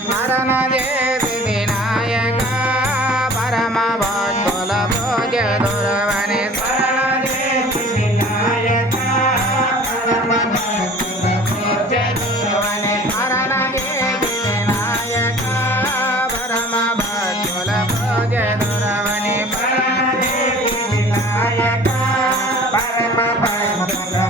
స్మరణ చేసి వినాయక పరమ భక్తుల పూజ దొరవని స్మరణ చేసి వినాయక పరమ భక్తుల పూజ దొరవని స్మరణ చేసి వినాయక పరమ భక్తుల పూజ దొరవని స్మరణ చేసి వినాయక పరమ భక్తుల